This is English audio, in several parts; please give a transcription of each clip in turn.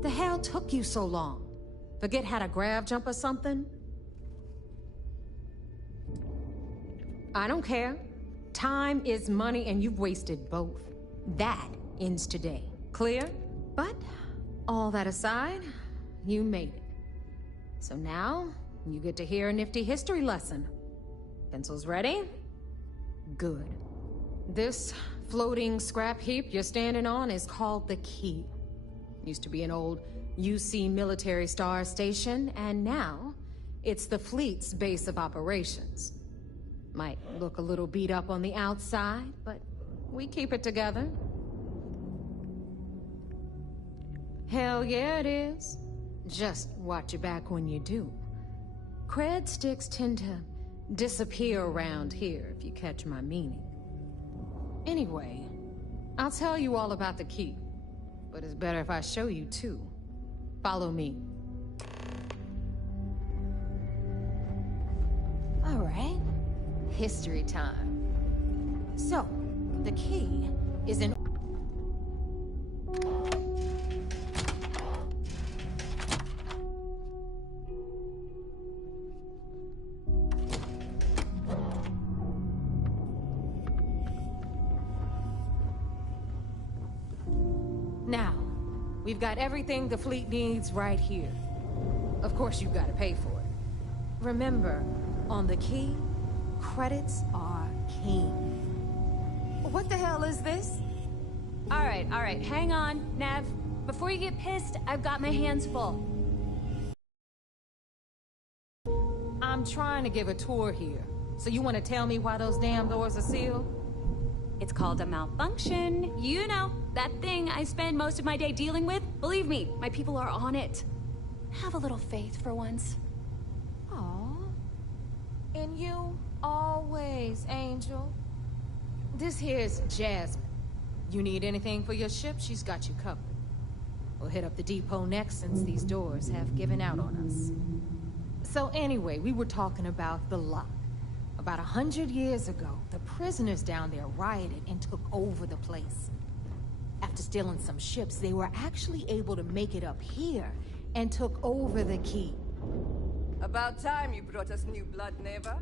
The hell took you so long? Forget how to grav jump or something? I don't care. Time is money and you've wasted both. That ends today. Clear? But, all that aside, you made it. So now, you get to hear a nifty history lesson. Pencils ready? Good. This floating scrap heap you're standing on is called the Key. Used to be an old UC military star station, and now it's the fleet's base of operations. Might look a little beat up on the outside, but we keep it together. Hell yeah, it is. Just watch your back when you do. Cred sticks tend to disappear around here, if you catch my meaning. Anyway, I'll tell you all about the Key, but it's better if I show you too. Follow me. All right, history time. So, the Key is in... Now, we've got everything the fleet needs right here. Of course, you've got to pay for it. Remember, on the Key, credits are king. What the hell is this? All right, hang on, Nev. Before you get pissed, I've got my hands full. I'm trying to give a tour here. So you want to tell me why those damn doors are sealed? It's called a malfunction. You know, that thing I spend most of my day dealing with. Believe me, my people are on it. Have a little faith for once. Aw. In you, always, Angel. This here's Jasmine. You need anything for your ship, she's got you covered. We'll hit up the depot next since these doors have given out on us. So anyway, we were talking about the lock. About 100 years ago, the prisoners down there rioted and took over the place. After stealing some ships, they were actually able to make it up here and took over the Key. About time you brought us new blood, Neva.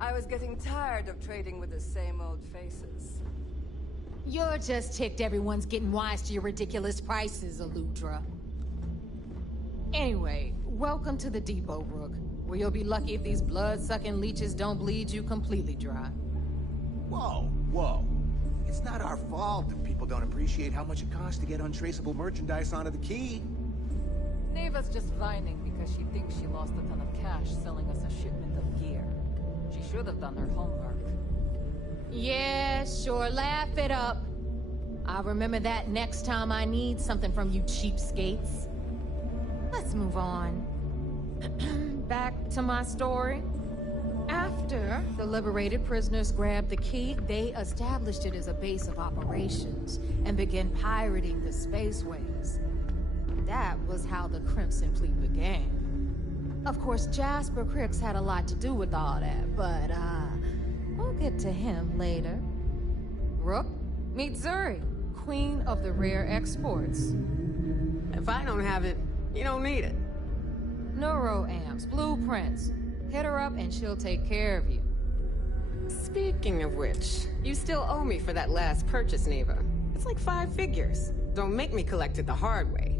I was getting tired of trading with the same old faces. You're just ticked everyone's getting wise to your ridiculous prices, Aludra. Anyway, welcome to the depot, Rook, where you'll be lucky if these blood-sucking leeches don't bleed you completely dry. Whoa, whoa. It's not our fault that people don't appreciate how much it costs to get untraceable merchandise onto the Key. Neva's just whining because she thinks she lost a ton of cash selling us a shipment of gear. She should have done her homework. Yeah, sure, laugh it up. I'll remember that next time I need something from you cheapskates. Let's move on. Back to my story. After the liberated prisoners grabbed the Key, they established it as a base of operations and began pirating the spaceways. That was how the Crimson Fleet began. Of course, Jasper Cricks had a lot to do with all that, but, we'll get to him later. Rook, meet Zuri, queen of the rare exports. If I don't have it, you don't need it. Neuroamps, blueprints. Hit her up and she'll take care of you. Speaking of which, you still owe me for that last purchase, Neva. It's like 5 figures. Don't make me collect it the hard way.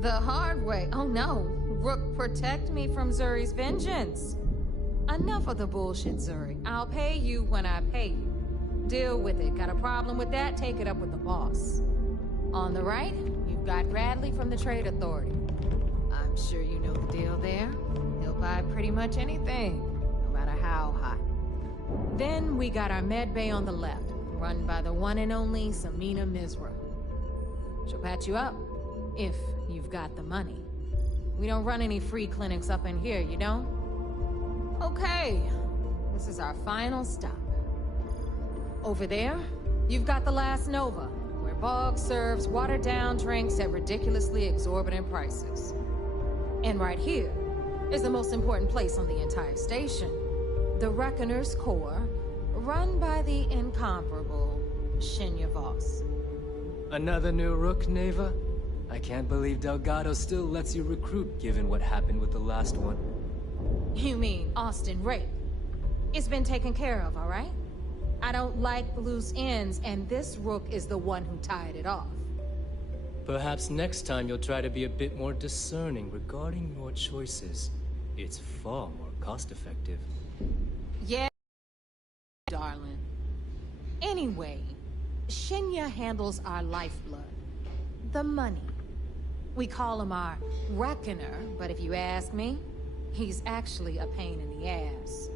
The hard way? Oh no. Rook, protect me from Zuri's vengeance. Enough of the bullshit, Zuri. I'll pay you when I pay you. Deal with it. Got a problem with that? Take it up with the boss. On the right, you've got Bradley from the Trade Authority. I'm sure you know the deal there. He'll buy pretty much anything, no matter how hot. Then we got our med bay on the left, run by the one and only Samina Mizra. She'll patch you up, if you've got the money. We don't run any free clinics up in here, you don't? Okay, this is our final stop. Over there, you've got the Last Nova, where Bog serves watered-down drinks at ridiculously exorbitant prices. And right here is the most important place on the entire station, the Reckoner's Core, run by the incomparable Shinya Voss. Another new Rook, Neva? I can't believe Delgado still lets you recruit, given what happened with the last one. You mean Austin Rape? It's been taken care of, all right? I don't like loose ends, and this Rook is the one who tied it off. Perhaps next time you'll try to be a bit more discerning regarding your choices. It's far more cost-effective. Yeah, darling. Anyway, Shinya handles our lifeblood. The money. We call him our reckoner, but if you ask me, he's actually a pain in the ass.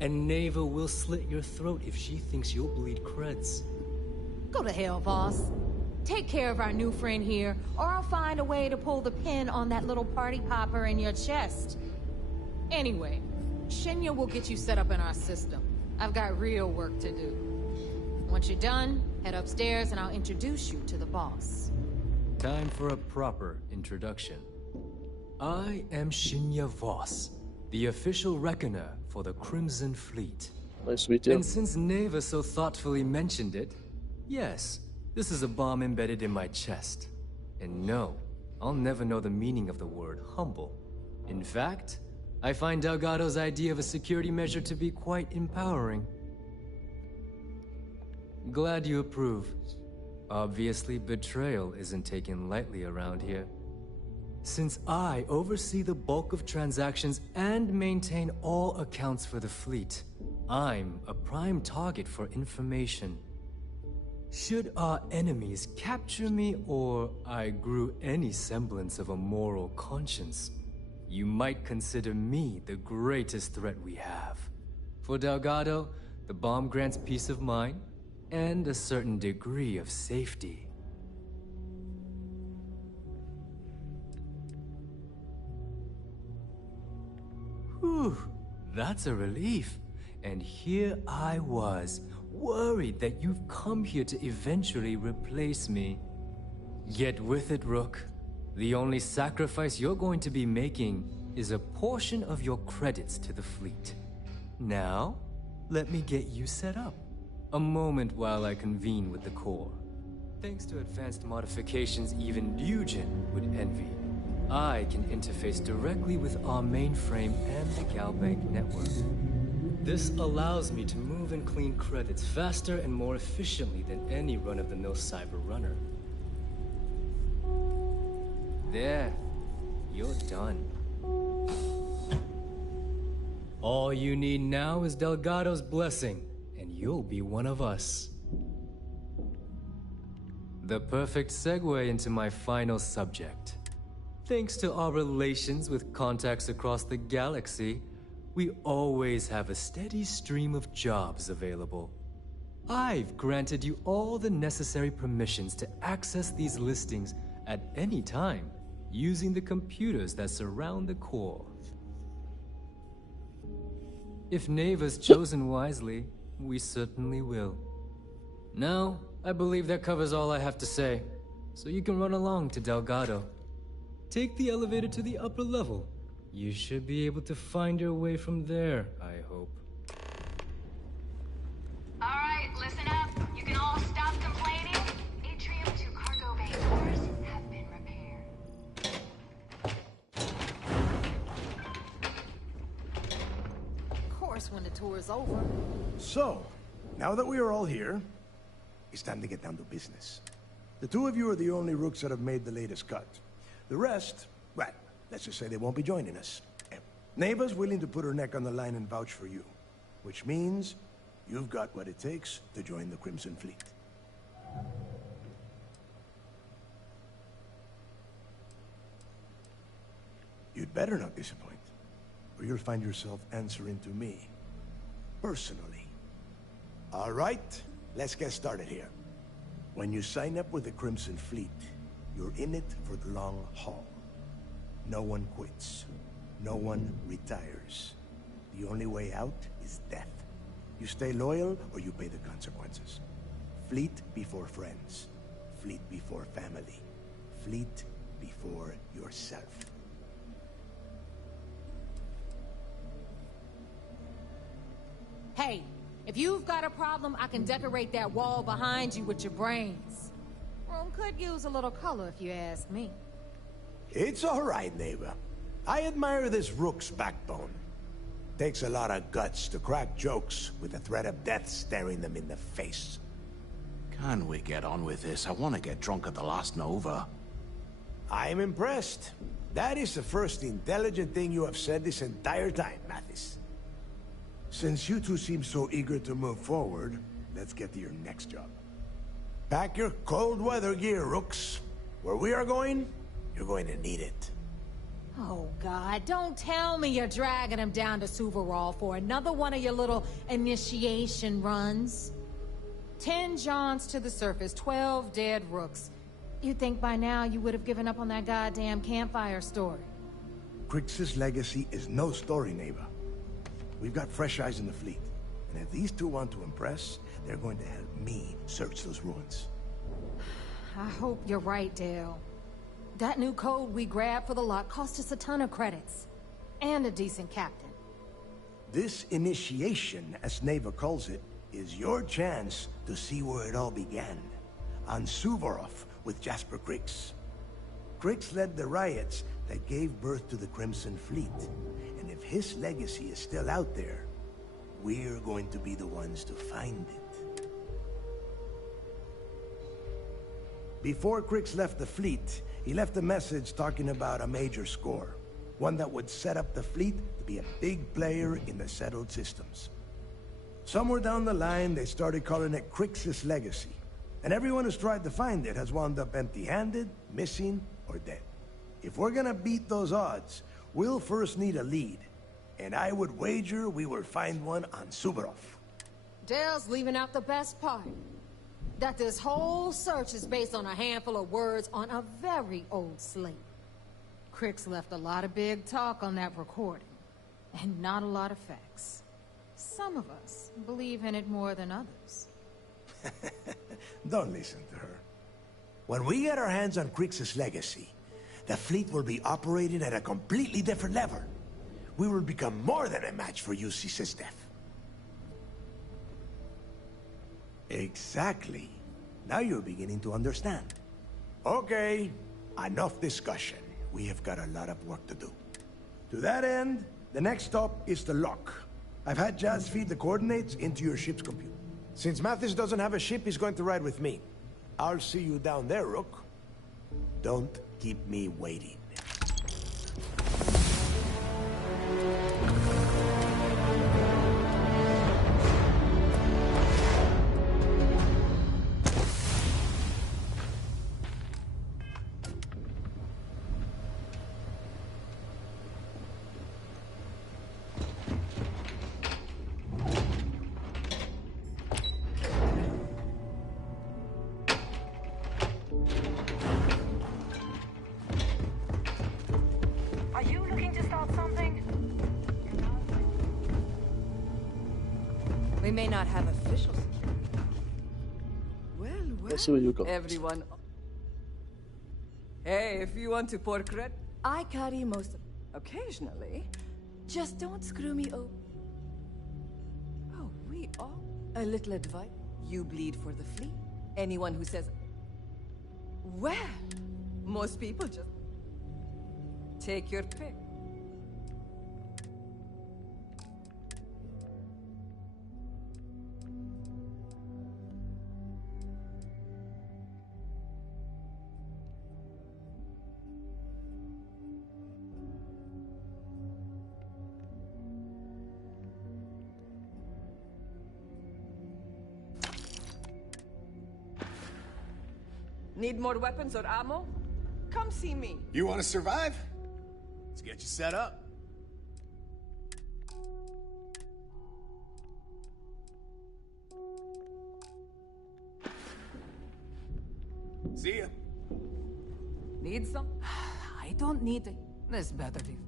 And Neva will slit your throat if she thinks you'll bleed creds. Go to hell, boss. Take care of our new friend here, or I'll find a way to pull the pin on that little party popper in your chest. Anyway, Shinya will get you set up in our system. I've got real work to do. Once you're done, head upstairs and I'll introduce you to the boss. Time for a proper introduction. I am Shinya Voss, the official reckoner for the Crimson Fleet. Nice to meet you. And since Neva so thoughtfully mentioned it, yes, this is a bomb embedded in my chest. And no, I'll never know the meaning of the word humble. In fact, I find Delgado's idea of a security measure to be quite empowering. Glad you approve. Obviously, betrayal isn't taken lightly around here. Since I oversee the bulk of transactions and maintain all accounts for the fleet, I'm a prime target for information. Should our enemies capture me, or I grew any semblance of a moral conscience, you might consider me the greatest threat we have. For Delgado, the bomb grants peace of mind and a certain degree of safety. Whew, that's a relief. And here I was, worried that you've come here to eventually replace me. Get with it, Rook. The only sacrifice you're going to be making is a portion of your credits to the fleet. Now, let me get you set up. A moment while I convene with the core. Thanks to advanced modifications even Ryujin would envy, I can interface directly with our mainframe and the Galbank network. This allows me to move and clean credits faster and more efficiently than any run-of-the-mill cyber runner. There, you're done. All you need now is Delgado's blessing, and you'll be one of us. The perfect segue into my final subject. Thanks to our relations with contacts across the galaxy, we always have a steady stream of jobs available. I've granted you all the necessary permissions to access these listings at any time, using the computers that surround the core. If Neva's chosen wisely, we certainly will. Now, I believe that covers all I have to say, so you can run along to Delgado. Take the elevator to the upper level. You should be able to find your way from there, I hope. All right, listen up. You can all stop complaining. Atrium to cargo bay doors have been repaired. Of course, when the tour is over. So, now that we are all here, it's time to get down to business. The two of you are the only Rooks that have made the latest cut. The rest, well, let's just say they won't be joining us. Neva's willing to put her neck on the line and vouch for you, which means you've got what it takes to join the Crimson Fleet. You'd better not disappoint, or you'll find yourself answering to me, personally. All right, let's get started here. When you sign up with the Crimson Fleet, you're in it for the long haul. No one quits. No one retires. The only way out is death. You stay loyal or you pay the consequences. Fleet before friends. Fleet before family. Fleet before yourself. Hey, if you've got a problem, I can decorate that wall behind you with your brains. room could use a little color if you ask me. It's all right, neighbor. I admire this Rook's backbone. Takes a lot of guts to crack jokes with the threat of death staring them in the face. Can we get on with this? I want to get drunk at the last Nova. I'm impressed. That is the first intelligent thing you have said this entire time, Mathis. Since you two seem so eager to move forward, let's get to your next job. Pack your cold weather gear, Rooks. Where we are going, you're going to need it. Oh, God, don't tell me you're dragging him down to Suvarol for another one of your little initiation runs. 10 Johns to the surface, 12 dead Rooks. You'd think by now you would have given up on that goddamn campfire story. Crix's legacy is no story, neighbor. We've got fresh eyes in the fleet. And if these two want to impress, they're going to help me search those ruins. I hope you're right, Dale. That new code we grabbed for the lot cost us a ton of credits. And a decent captain. This initiation, as Neva calls it, is your chance to see where it all began. On Suvorov with Jasper Crix. Crix led the riots that gave birth to the Crimson Fleet. And if his legacy is still out there, we're going to be the ones to find it. Before Crix left the fleet, he left a message talking about a major score. One that would set up the fleet to be a big player in the settled systems. Somewhere down the line, they started calling it Crix's legacy. And everyone who's tried to find it has wound up empty-handed, missing, or dead. If we're gonna beat those odds, we'll first need a lead. And I would wager we will find one on Suvorov. Dale's leaving out the best part. That this whole search is based on a handful of words on a very old slate. Crix left a lot of big talk on that recording, and not a lot of facts. Some of us believe in it more than others. Don't listen to her. When we get our hands on Crix's legacy, the fleet will be operating at a completely different level. We will become more than a match for UC Sysdef. Exactly. Now you're beginning to understand. Okay, enough discussion. We have got a lot of work to do. To that end, the next stop is the lock. I've had Jazz feed the coordinates into your ship's computer. Since Mathis doesn't have a ship, he's going to ride with me. I'll see you down there, Rook. Don't keep me waiting. We may not have official security. Well, Let's see what you got. everyone. Hey, if you want to pour credit, I carry most of. Occasionally, just don't screw me over. Oh, we all. A little advice. You bleed for the fleet. Anyone who says, well, most people just take your pick. Need more weapons or ammo? Come see me. You want to survive? Let's get you set up. See ya. Need some? I don't need it. This better be.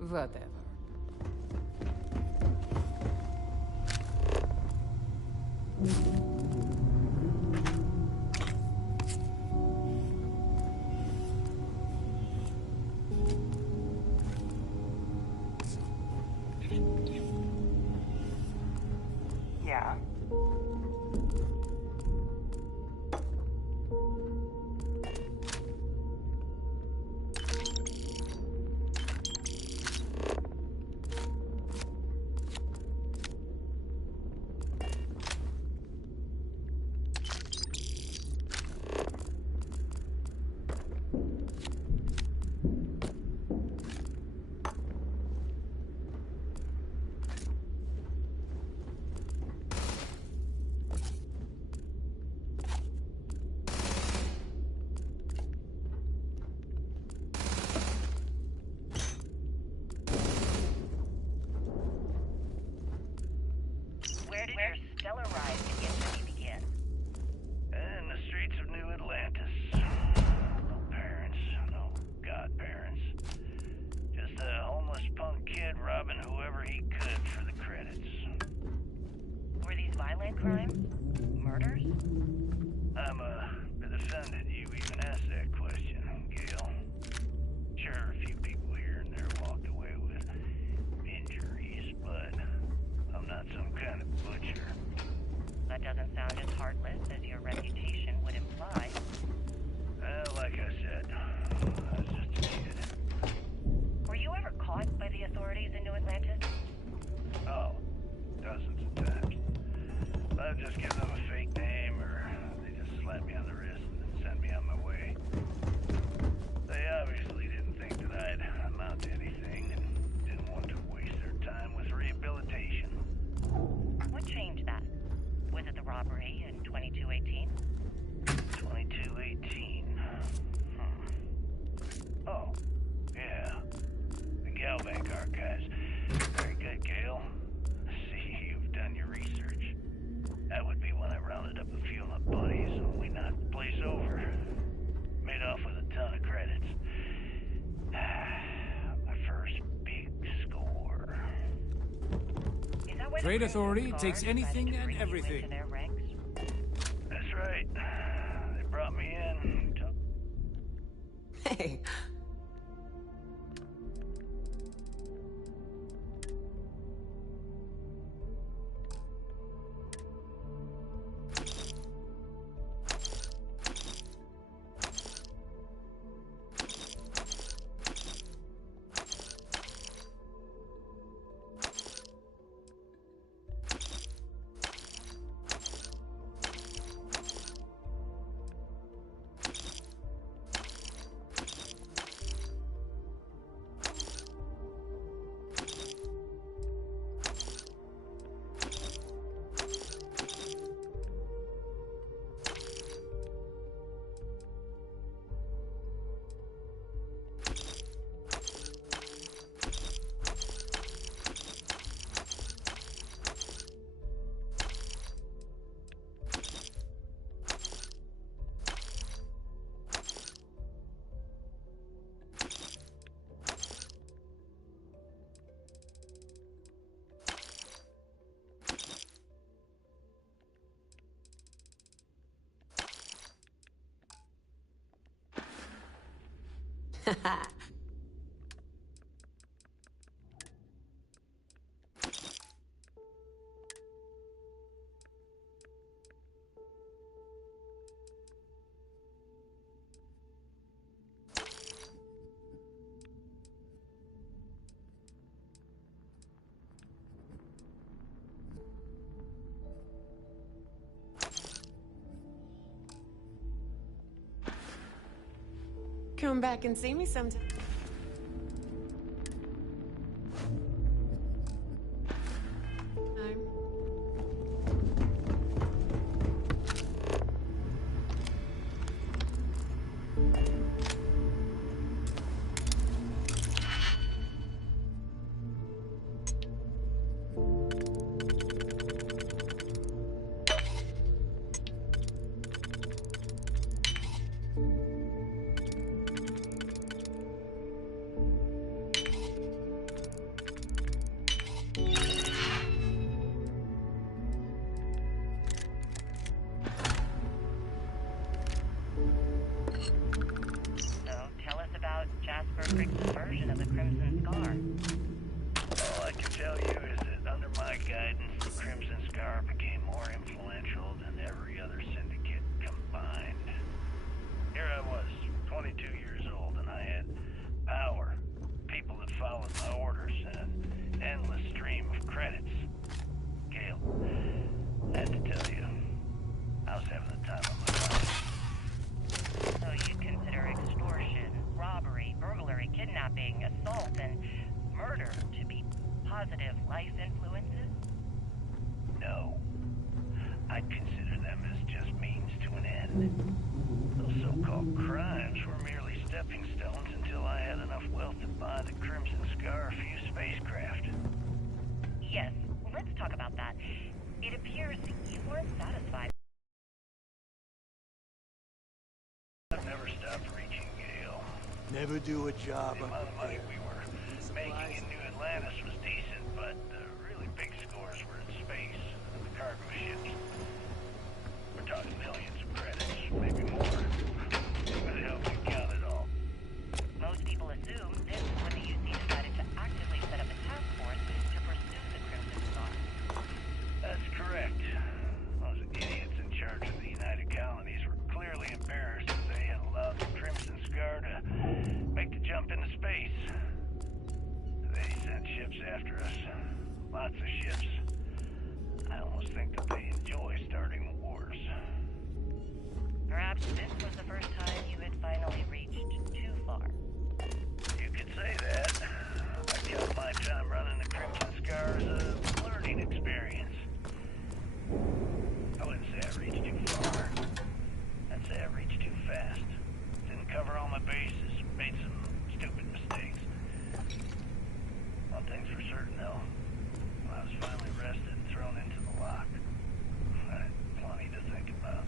Whatever. Yeah. Where did your stellar rise to begin? In the streets of New Atlantis. No parents, no godparents. Just a homeless punk kid robbing whoever he could for the credits. Were these violent crimes? Murders? I'm a bit offended you even asked that question, Gail. Sure, a few people here and there walked away with injuries, but I'm not some kind of butcher. That doesn't sound as heartless as your reputation would imply. Well, like I said, I was just a kid. Were you ever caught by the authorities in New Atlantis? Oh, dozens of times. I'd just give them a fake name, or they just slap me on the wrist and send me on my way. They obviously didn't think that I'd amount to anything and didn't want to waste their time with rehabilitation. What changed that? Was it the robbery in 2218? 2218. Oh, yeah. The Galbank archives. Very good, Gail. See, you've done your research. That would be when I rounded up a few of my buddies and we knocked the place over. Made off with a ton of credits. My first big score. Is that why Trade the Authority Crimson takes Guard anything decided to and bring you everything. into their ranks? That's right. They brought me in. Hey, come back and see me sometime. Version of the Crimson Scar. All I can tell you is that under my guidance, the Crimson Scar became positive life influences? No. I'd consider them as just means to an end. Those so-called crimes were merely stepping stones until I had enough wealth to buy the Crimson Scar few spacecraft. Yes, let's talk about that. It appears you weren't satisfied. I've never stopped reaching Gale. Never do a job The amount of money we were making in New Atlantis was decent, but the really big scores were in space and the cargo ships. We're talking millions of credits, maybe more. But it helps you count it all. Most people assume this is when the UC decided to actively set up a task force to pursue the Crimson Star. That's correct. Those idiots in charge of the United Colonies were clearly embarrassed that they had allowed the Crimson Scar to make the jump into space. They sent ships after us. Lots of ships. I almost think that they enjoy starting wars. Perhaps this was the first time you had finally reached too far. You could say that. I count my time running the Crimson Scar as a learning experience. I wouldn't say I reached too far. I'd say I reached too fast. Didn't cover all my bases. Made some stupid mistakes. One thing's for certain, though. When I was finally arrested and thrown into the lock, I had plenty to think about.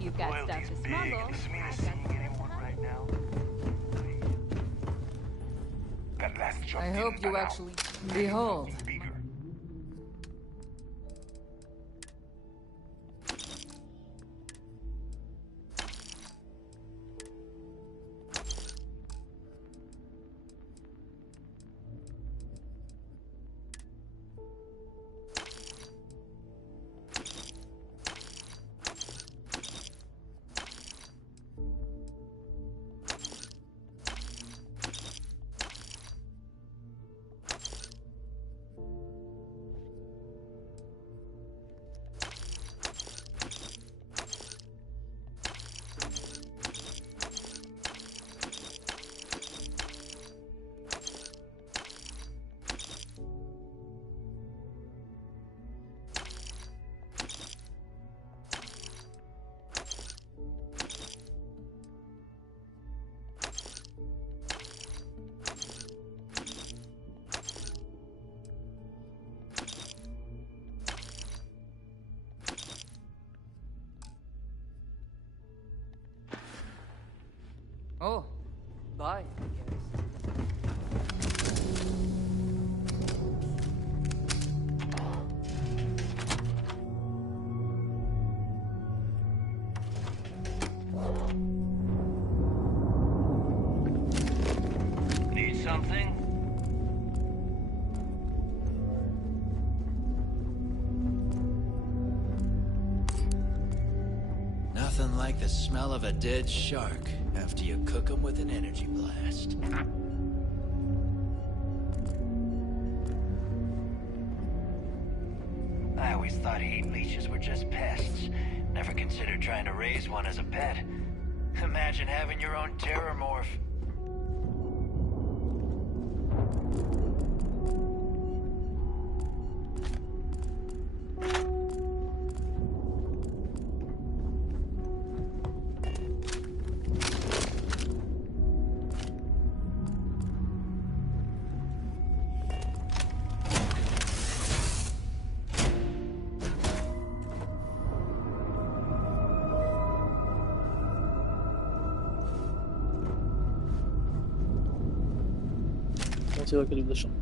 You've got stuff to smuggle. I've got I hope you actually... Behold. Oh, bye, I guess. Need something? Nothing like the smell of a dead shark after you cook them with an energy blast. I always thought heat leeches were just pests. Never considered trying to raise one as a pet. Imagine having your own terror morph. See what I can do this one.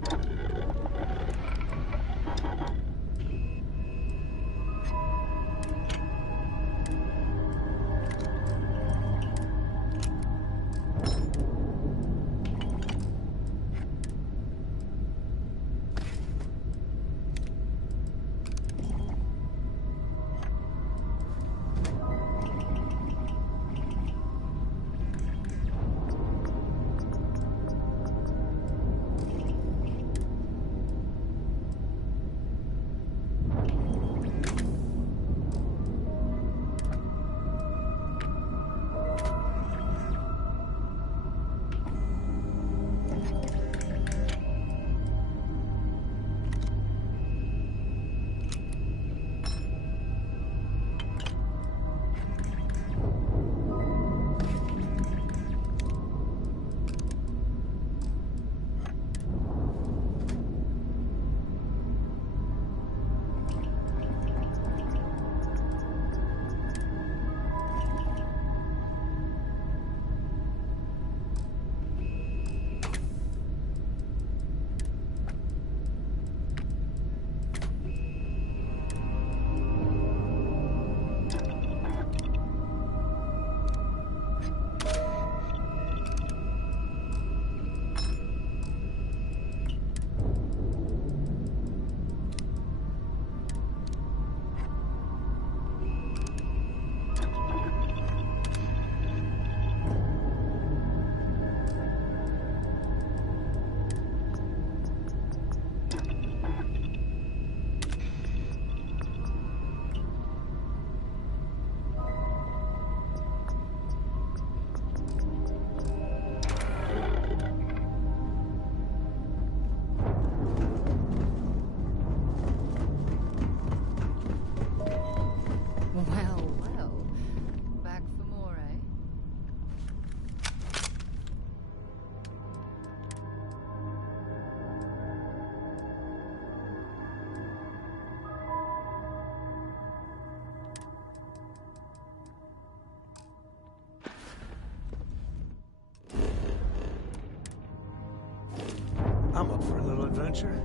I'm up for a little adventure.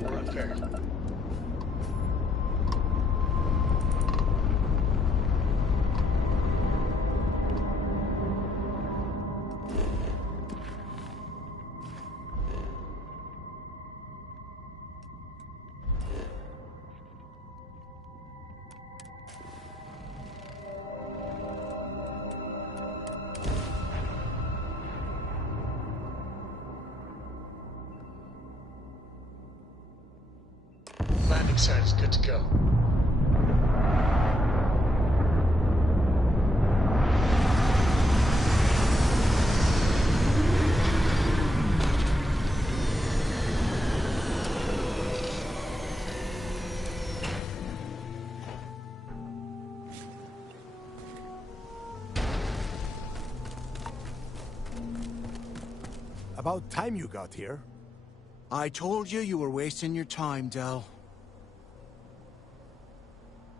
We're up there. Landing site is good to go. About time you got here. I told you were wasting your time, Del.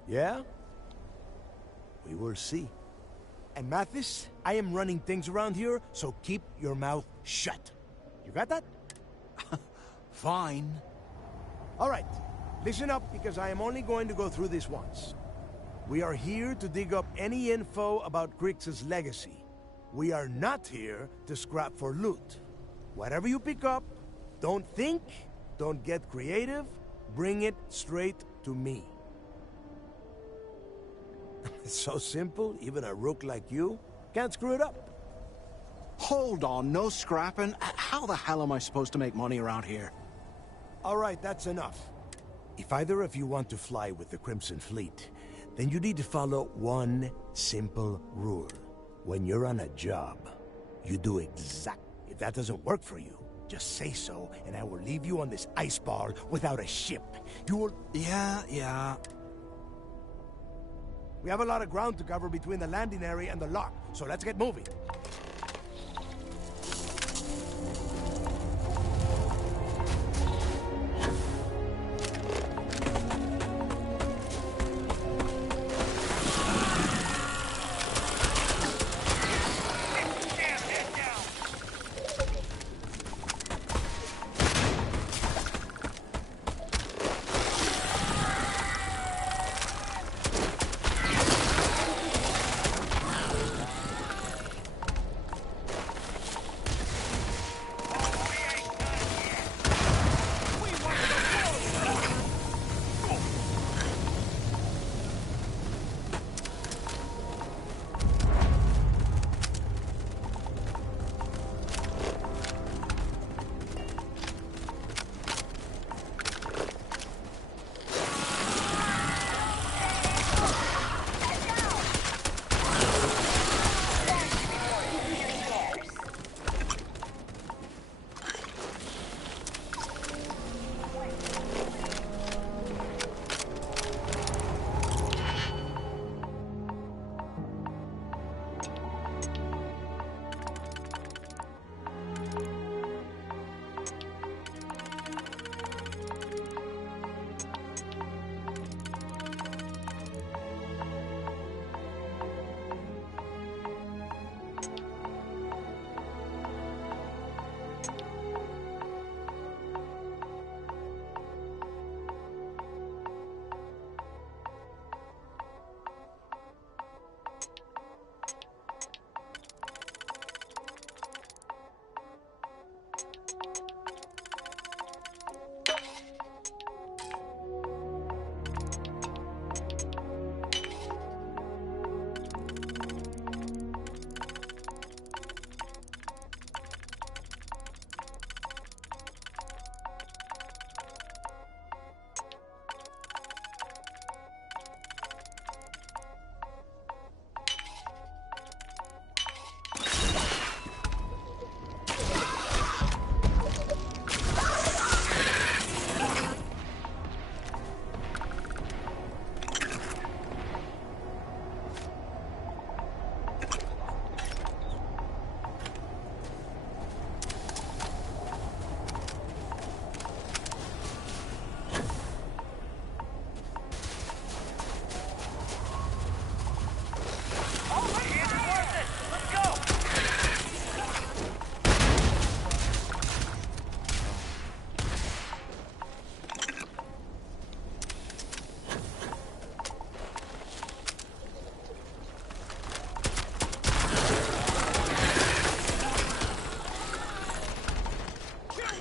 Yeah? We will see. And Mathis, I am running things around here, so keep your mouth shut. You got that? Fine. All right. Listen up, because I am only going to go through this once. We are here to dig up any info about Grix's legacy. We are not here to scrap for loot. Whatever you pick up, don't think, don't get creative, bring it straight to me. It's so simple, even a rook like you can't screw it up. Hold on, no scrapping? How the hell am I supposed to make money around here? All right, that's enough. If either of you want to fly with the Crimson Fleet, then you need to follow one simple rule. When you're on a job, you do exactly. If that doesn't work for you, just say so, and I will leave you on this ice ball without a ship. You will... Yeah. We have a lot of ground to cover between the landing area and the lock, so let's get moving.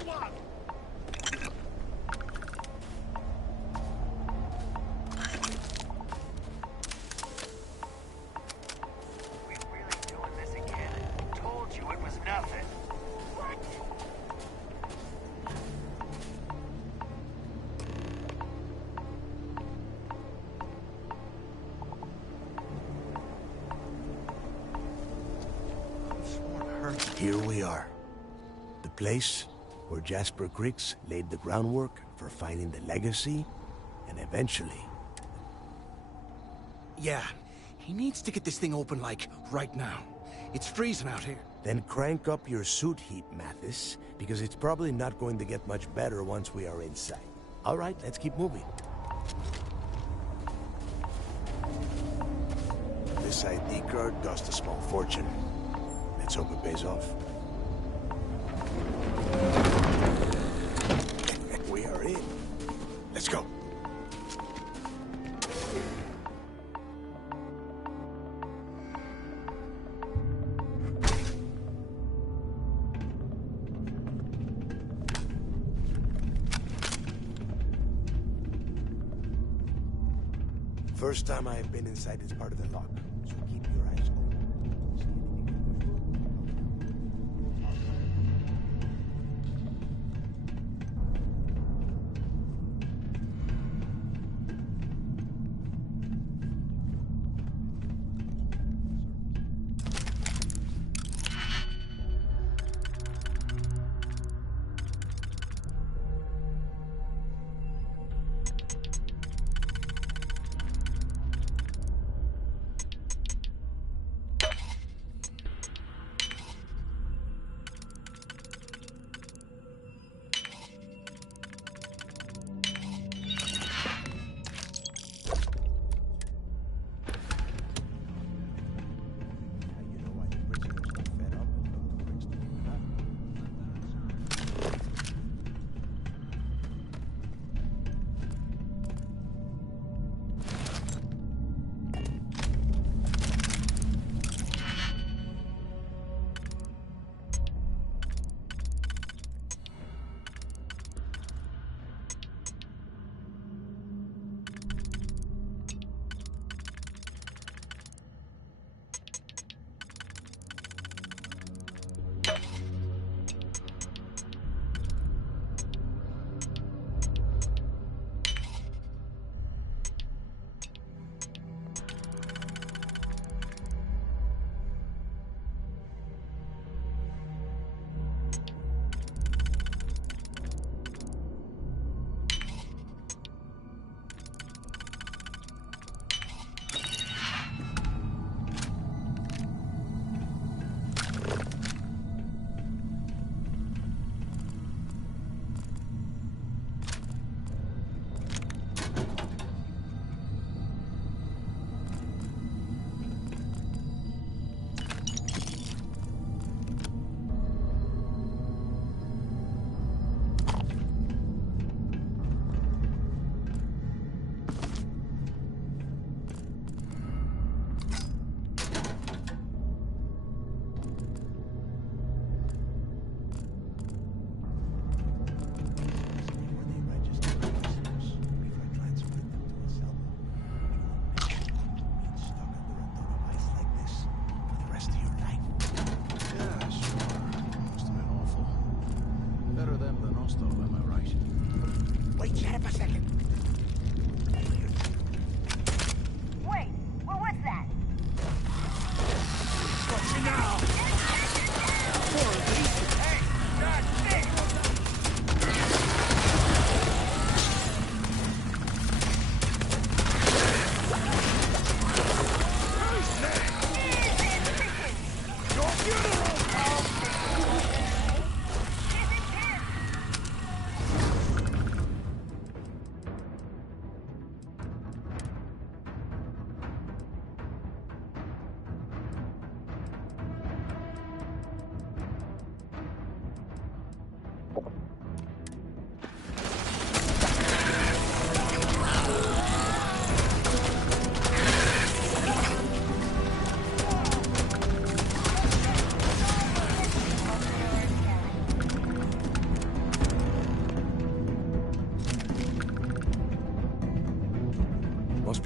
one! We really doing this again? Told you it was nothing. What? Here we are. The place where Jasper Griggs laid the groundwork for finding the legacy, and eventually... Yeah, he needs to get this thing open, like, right now. It's freezing out here. Then crank up your suit heat, Mathis, because it's probably not going to get much better once we are inside. All right, let's keep moving. This ID card cost a small fortune. Let's hope it pays off. We are in. Let's go. First time I have been inside this part of the lock, so keep your eyes open.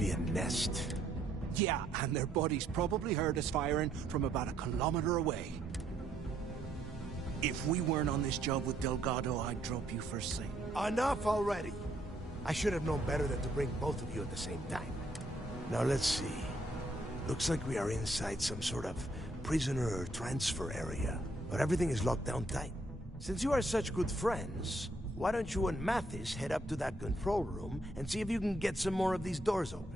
be a nest. Yeah, and their buddies probably heard us firing from about a kilometer away. If we weren't on this job with Delgado, I'd drop you for saying. Enough already! I should have known better than to bring both of you at the same time. Now let's see. Looks like we are inside some sort of prisoner transfer area, but everything is locked down tight. Since you are such good friends, why don't you and Mathis head up to that control room and see if you can get some more of these doors open?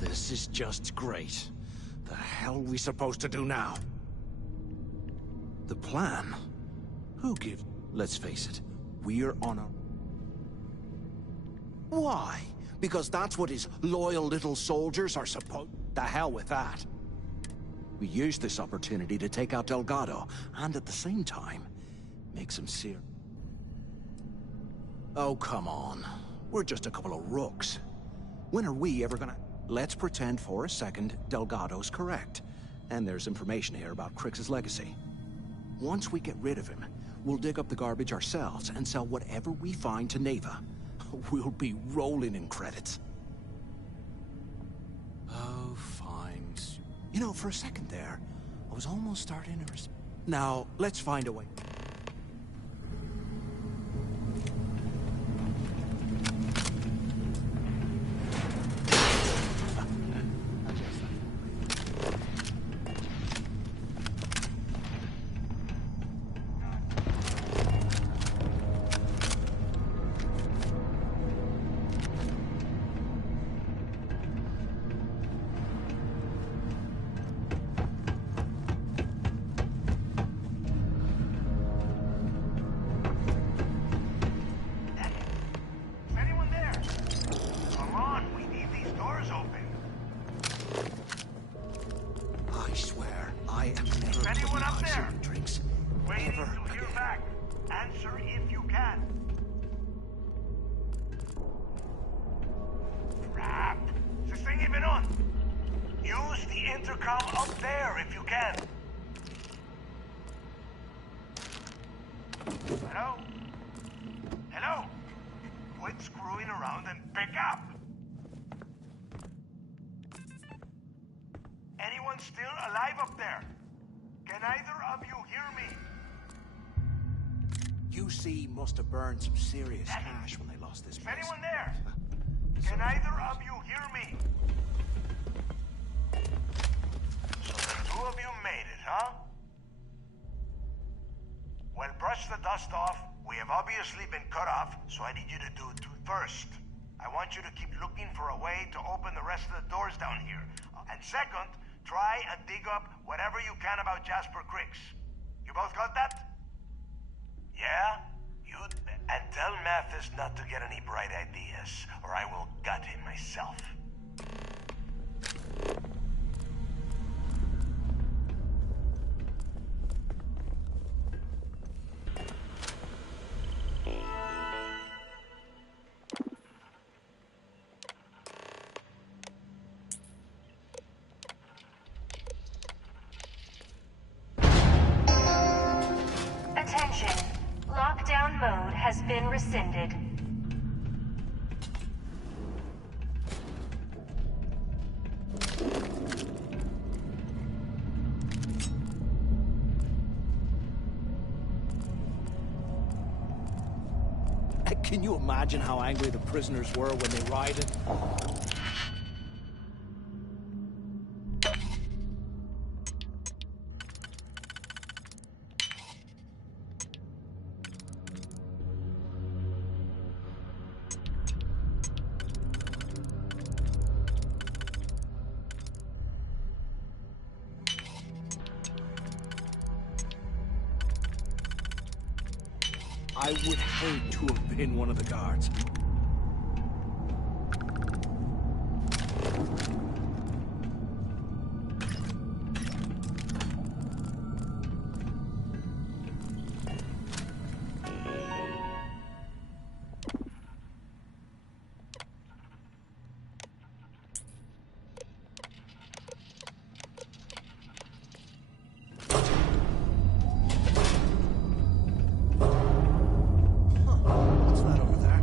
This is just great. The hell are we supposed to do now? The plan? Who gives... Let's face it, we're on a... Why? Because that's what his loyal little soldiers are supposed... The hell with that. We used this opportunity to take out Delgado, and at the same time, make some serious... Oh, come on. We're just a couple of rooks. When are we ever gonna... Let's pretend for a second Delgado's correct. And there's information here about Crix's legacy. Once we get rid of him, we'll dig up the garbage ourselves and sell whatever we find to Neva. We'll be rolling in credits. Oh, fine. You know, for a second there, I was almost starting to... Now, let's find a way. Must have burned some serious cash when they lost this place. Anyone there? Can either of you hear me? So the two of you made it, huh? Well, brush the dust off. We have obviously been cut off, so I need you to do it first. I want you to keep looking for a way to open the rest of the doors down here. And second, try and dig up whatever you can about Jasper Crix. You both got that? Yeah? And tell Mathis not to get any bright ideas, or I will gut him myself. Attention. Lockdown mode has been rescinded. Can you imagine how angry the prisoners were when they rioted? I would hate to have been one of the guards. What's that over there?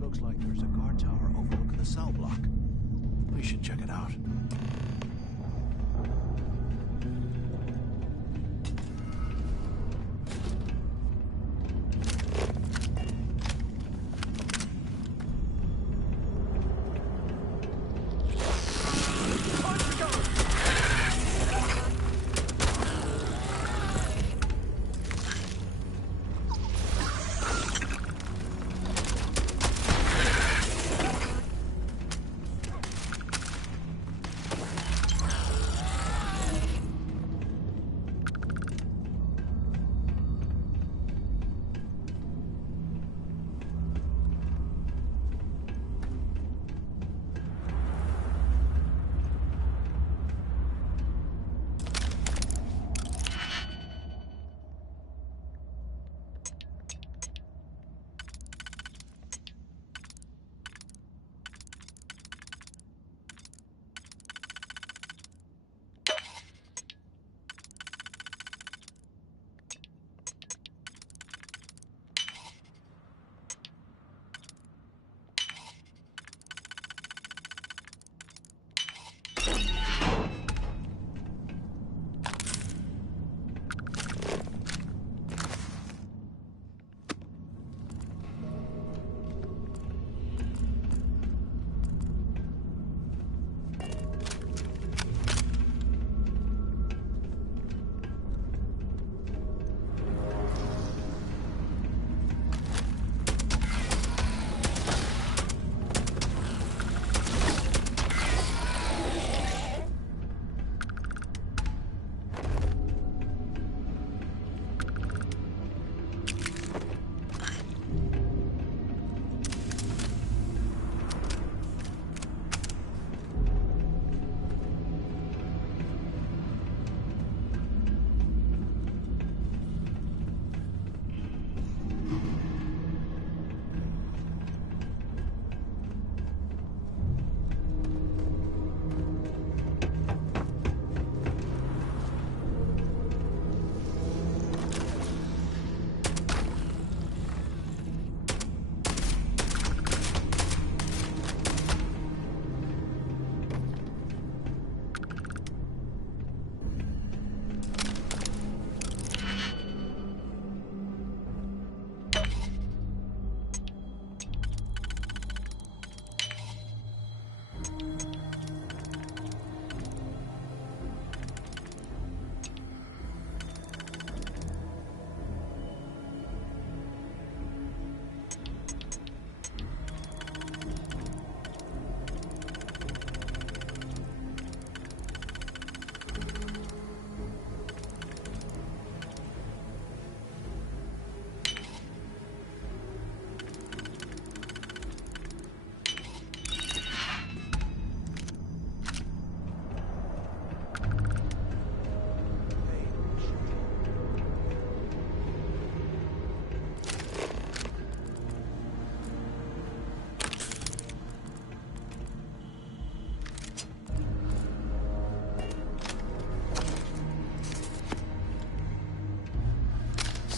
Looks like there's a guard tower overlooking the cell block. We should check it out.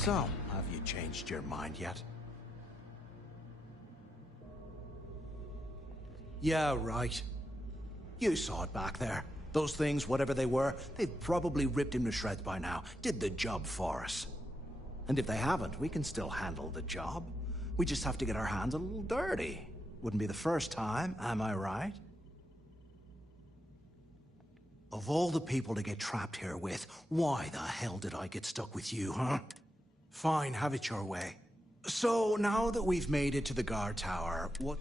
So, have you changed your mind yet? Yeah, right. You saw it back there. Those things, whatever they were, they've probably ripped him to shreds by now. Did the job for us. And if they haven't, we can still handle the job. We just have to get our hands a little dirty. Wouldn't be the first time, am I right? Of all the people to get trapped here with, why the hell did I get stuck with you, huh? Fine, have it your way. So, now that we've made it to the guard tower, what...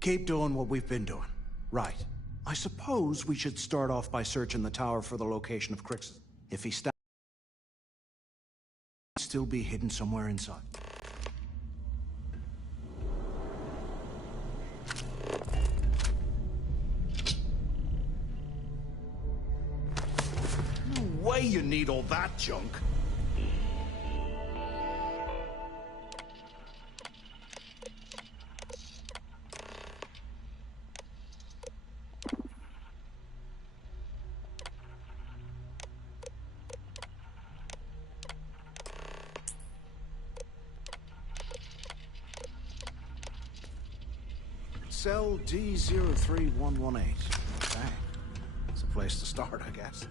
Keep doing what we've been doing. Right. I suppose we should start off by searching the tower for the location of Crix. If he still be hidden somewhere inside. No way you need all that junk. Cell D03118. Dang. It's a place to start, I guess.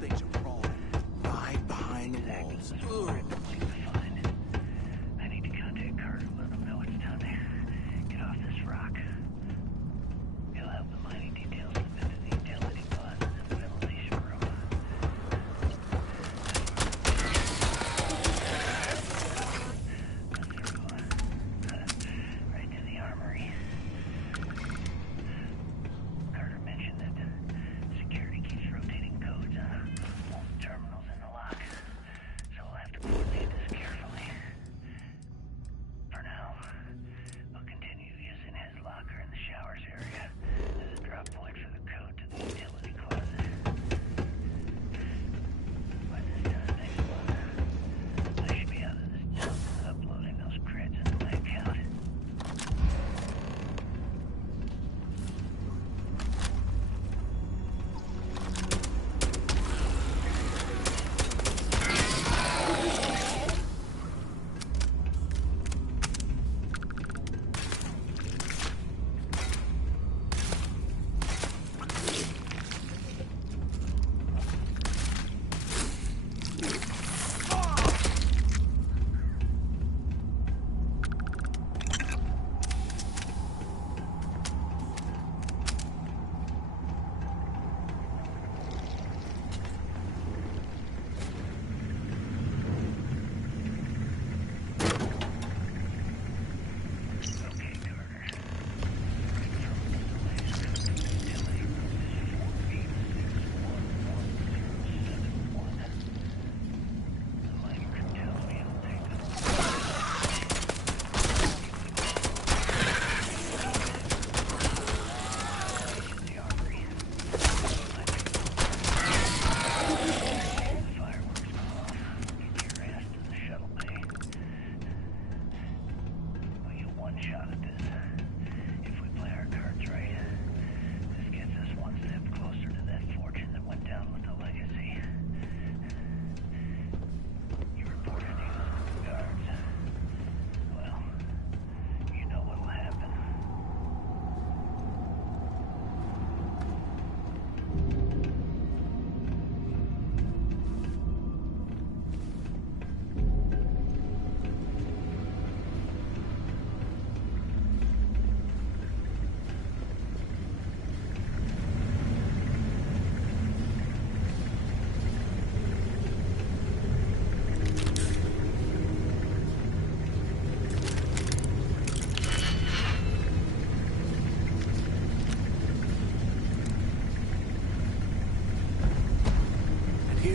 Things are crawling right behind the walls. I need to contact Carter, let him know it's time to get off this rock. He'll have the mining details submitted to the utility pods in the ventilation room. Right to the armory. Carter mentioned that security keeps rotating codes on all the terminals in the lock, so we'll have to coordinate this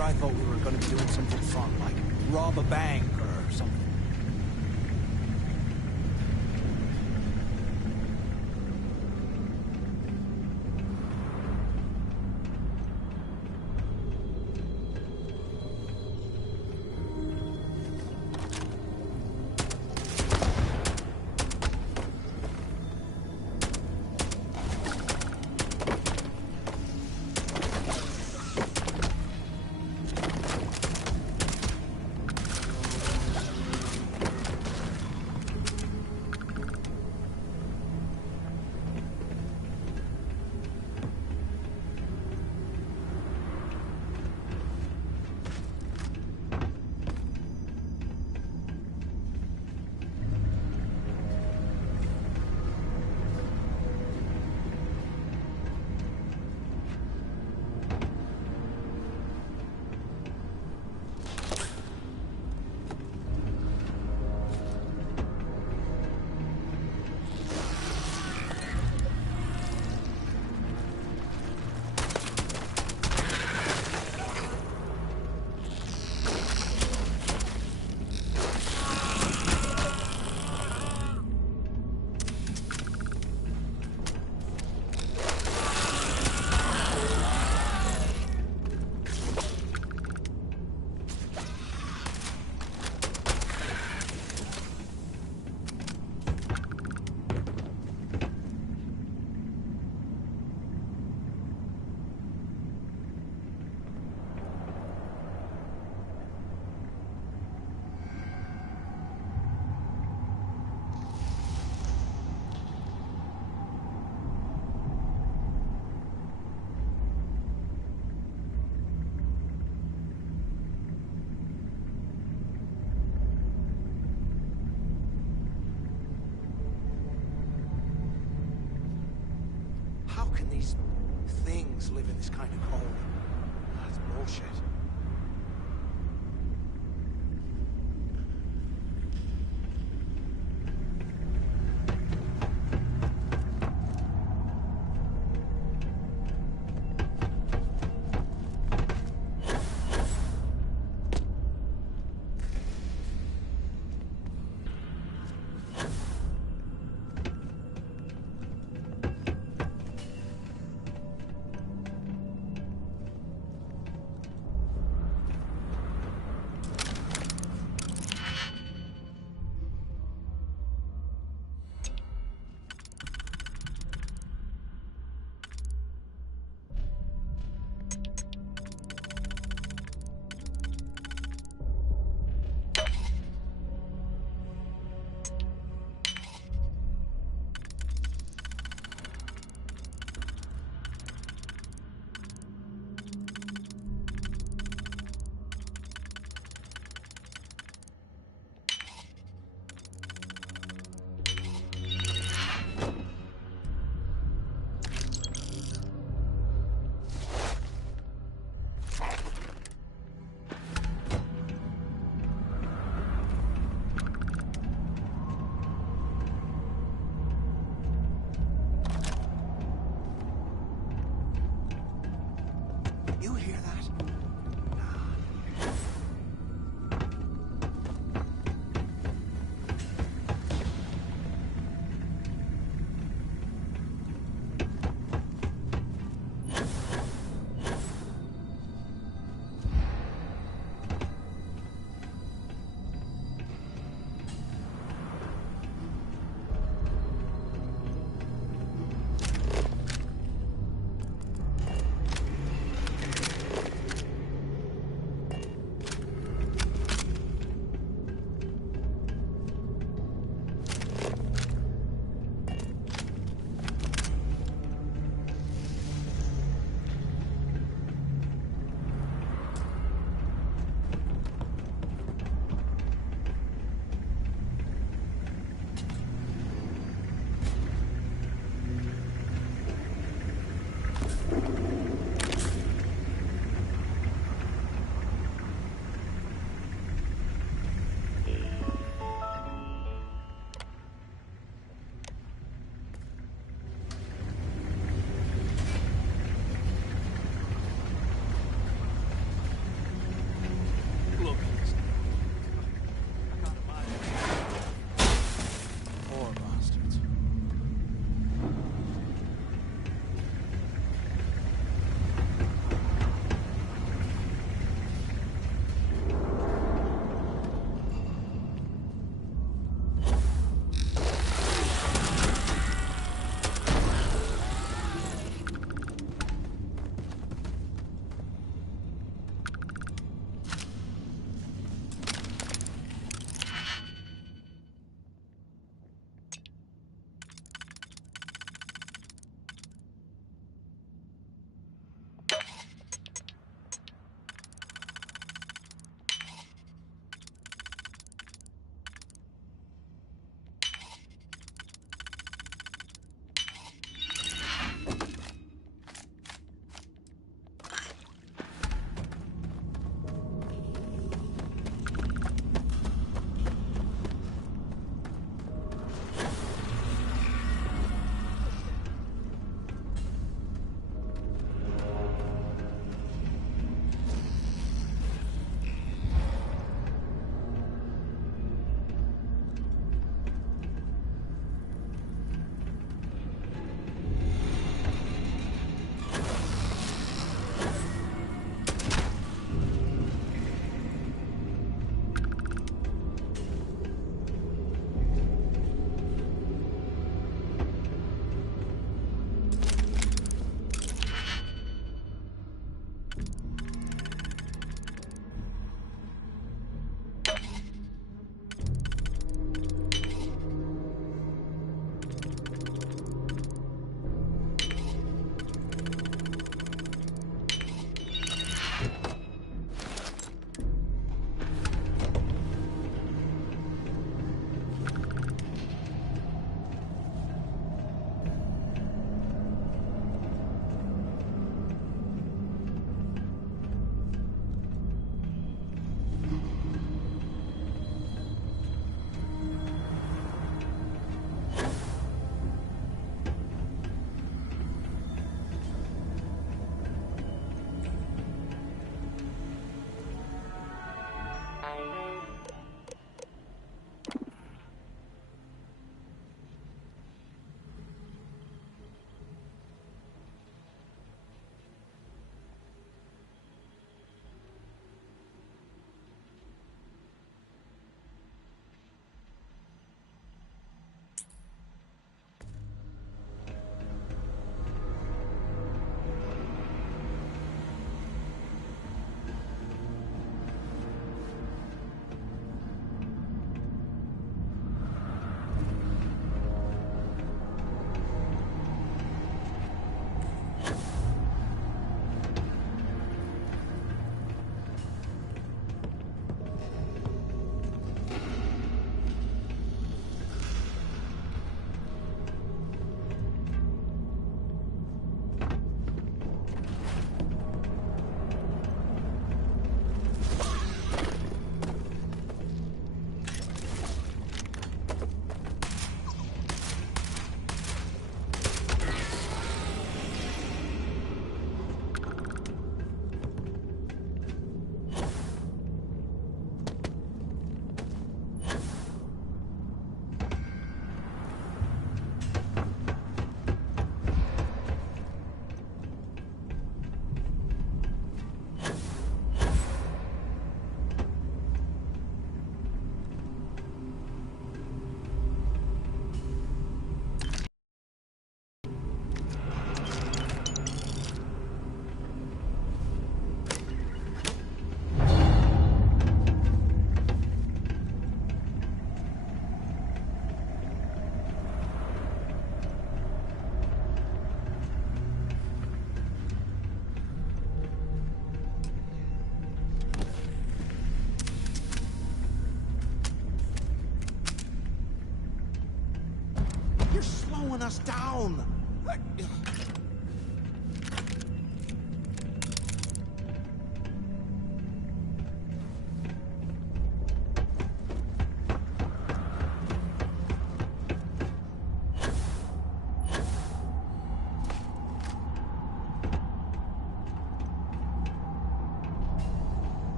here, I thought we were going to be doing something fun, like rob a bank or something. How can these things live in this kind of cold? That's bullshit. slowing us down.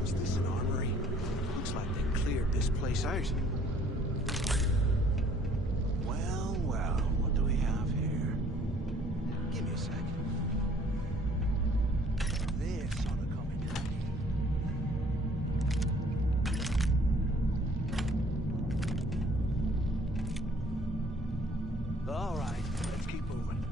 Was this an armory? Looks like they cleared this place out. Well, well, what do we have here? Give me a sec. This ought to come in handy. All right, let's keep moving.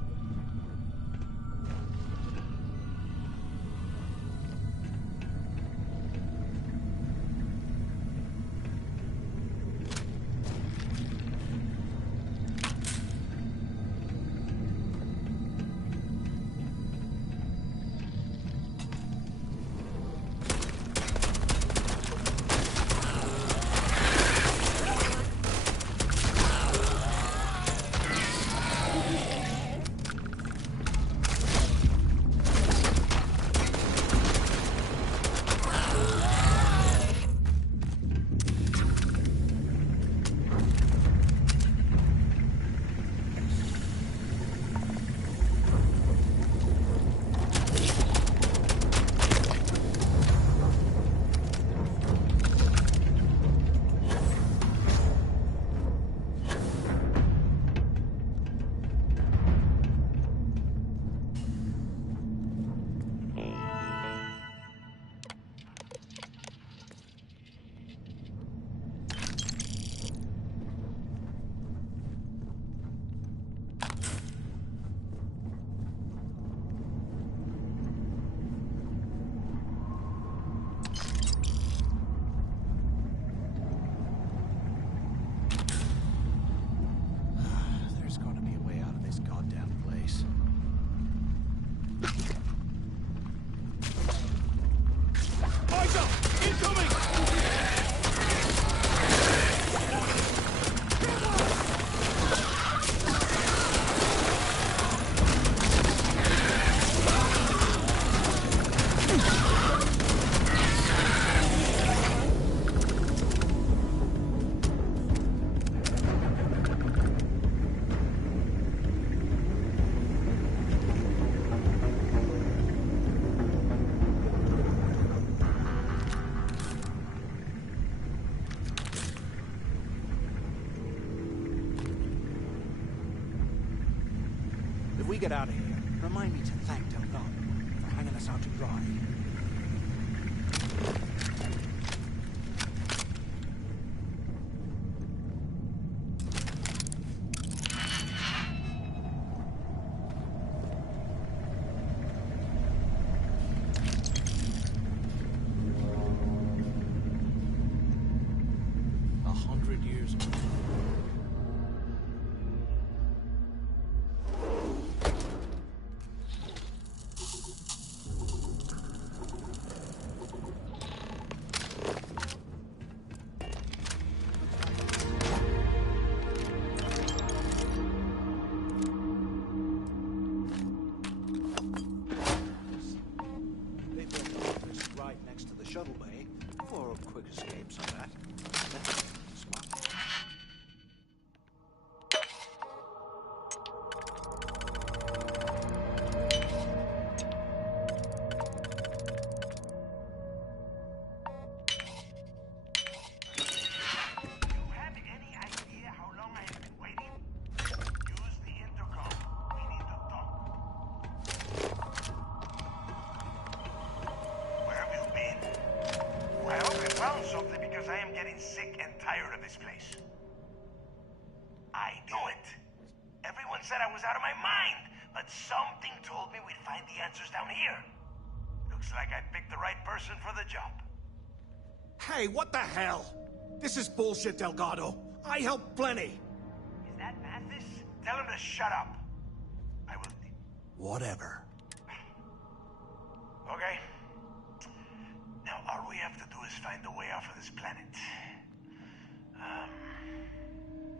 There's got to be a way out of this goddamn place. Eyes up! Incoming! If we get out of here, remind me to thank Delgado for hanging us out to dry. Years old. They built an office right next to the shuttle bay for quick escapes and that. Smart. Something because I am getting sick and tired of this place. I knew it. Everyone said I was out of my mind, but something told me we'd find the answers down here. Looks Looks like I picked the right person for the job. Hey, what the hell? This is bullshit, Delgado. I helped plenty. Is that Mathis? Tell him to shut up. I will... Whatever. Okay. Now, all we have to do is find a way off of this planet.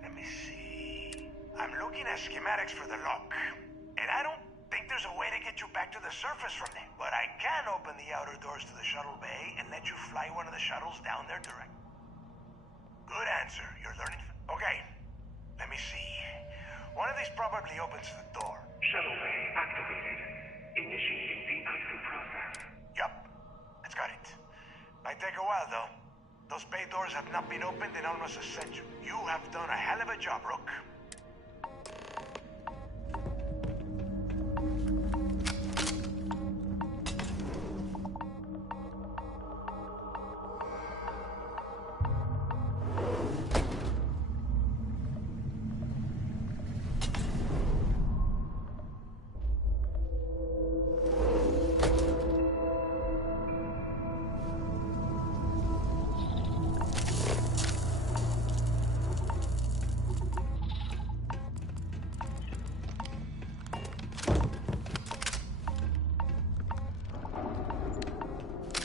Let me see... I'm looking at schematics for the lock. And I don't think there's a way to get you back to the surface from there. But I can open the outer doors to the shuttle bay and let you fly one of the shuttles down there direct. Good answer. You're learning... Okay. Let me see. One of these probably opens the door. Shuttle bay activated. Initiating the exit process. Yup. It's got it. Might take a while, though. Those bay doors have not been opened in almost a century. You have done a hell of a job, Rook.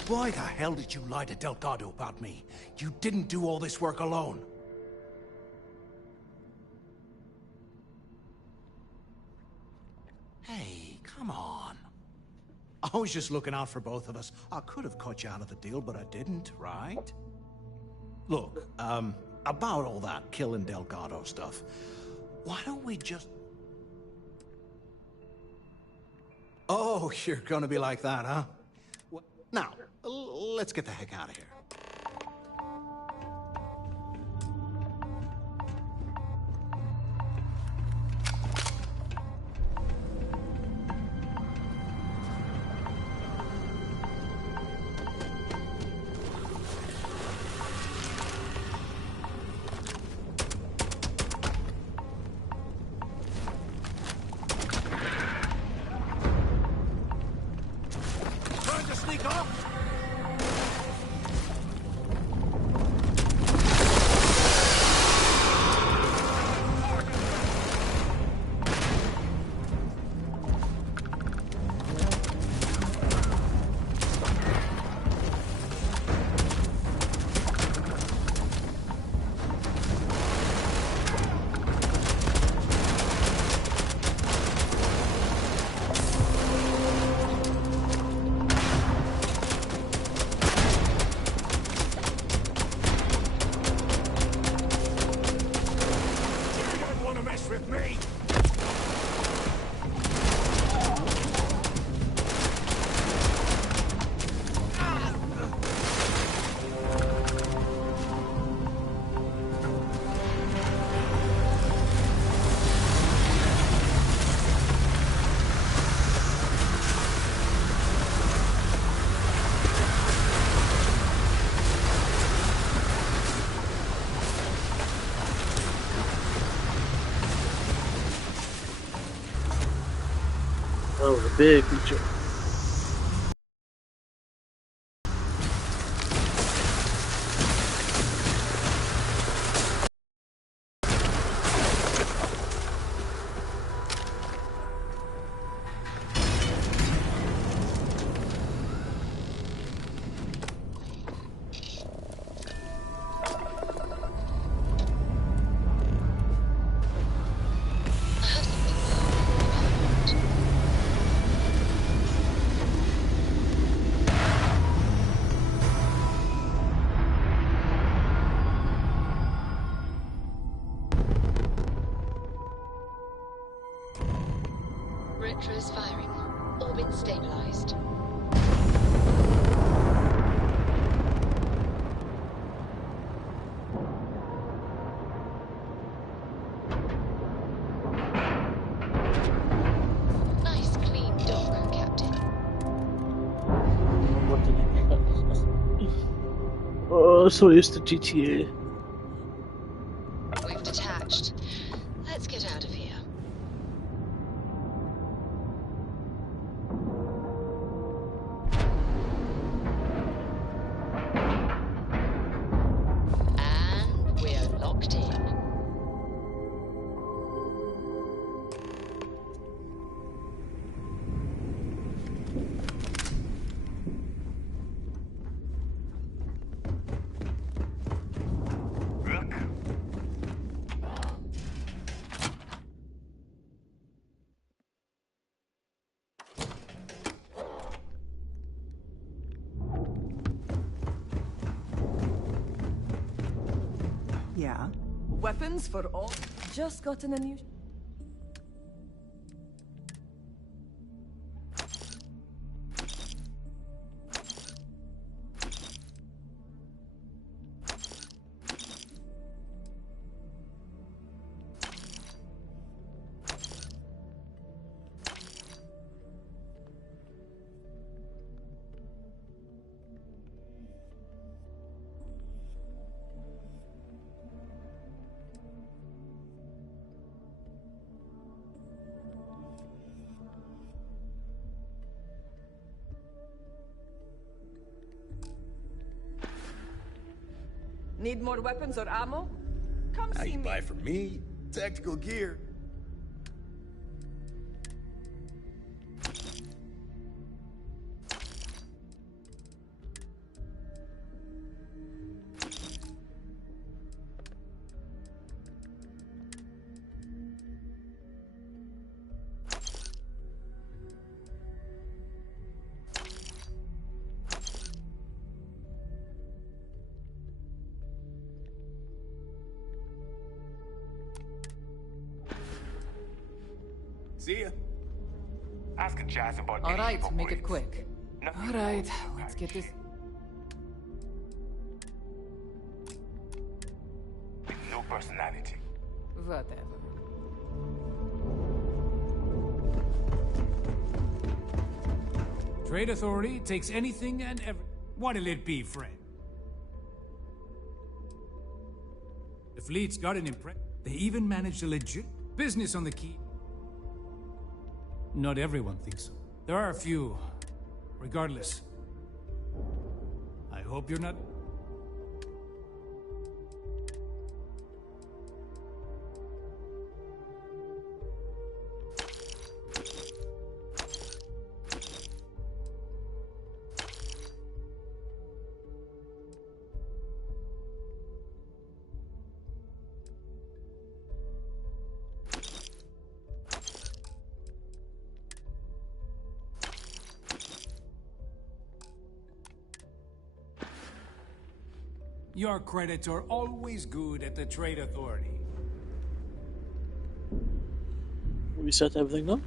Why the hell did you lie to Delgado about me? You didn't do all this work alone. Hey, come on. I was just looking out for both of us. I could have cut you out of the deal, but I didn't, right? Look, about all that killing Delgado stuff, why don't we just... Oh, you're gonna be like that, huh? Well, now, let's get the heck out of here. Trying to sneak off? With me! That was a big creature. Retros firing. Orbit stabilized. Nice clean dock, Captain. What did he Oh, so used to GTA. We've detached. Let's get out of here. Yeah. Weapons for all. Just gotten a new. Need more weapons or ammo? Come Now see you me. buy from me. Tactical gear. See ya. Ask Jazz about All any right, evil make it plates. quick. Nothing All right, let's get this. with no personality. Whatever. Trade Authority takes anything and every. What'll it be, friend? The fleet's got an impress. They even managed a legit business on the key. Not everyone thinks so. There are a few. Regardless. I hope you're not. Your credits are always good at the Trade Authority. We set everything up.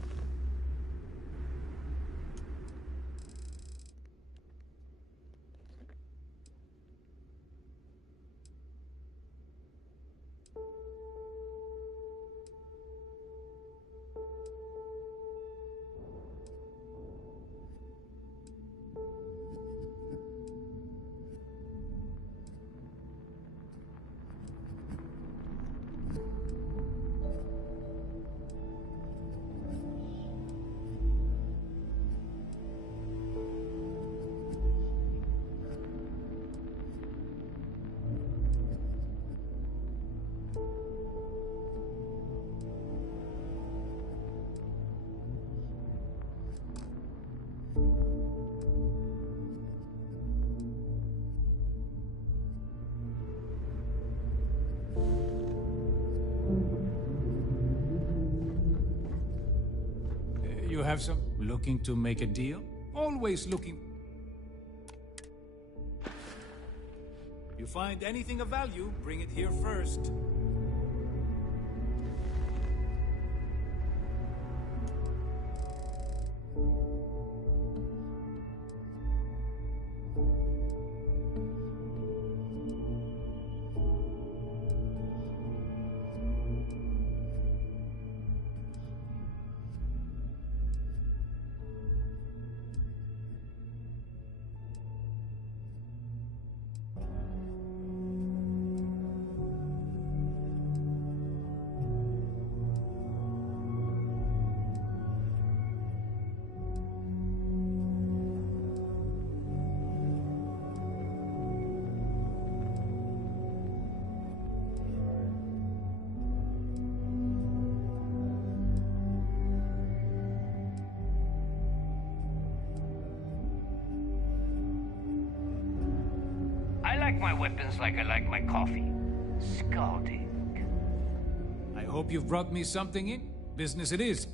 You have some looking to make a deal? Always looking. You find anything of value, bring it here first. I like my weapons like I like my coffee. Scalding. I hope you've brought me something in. Business it is.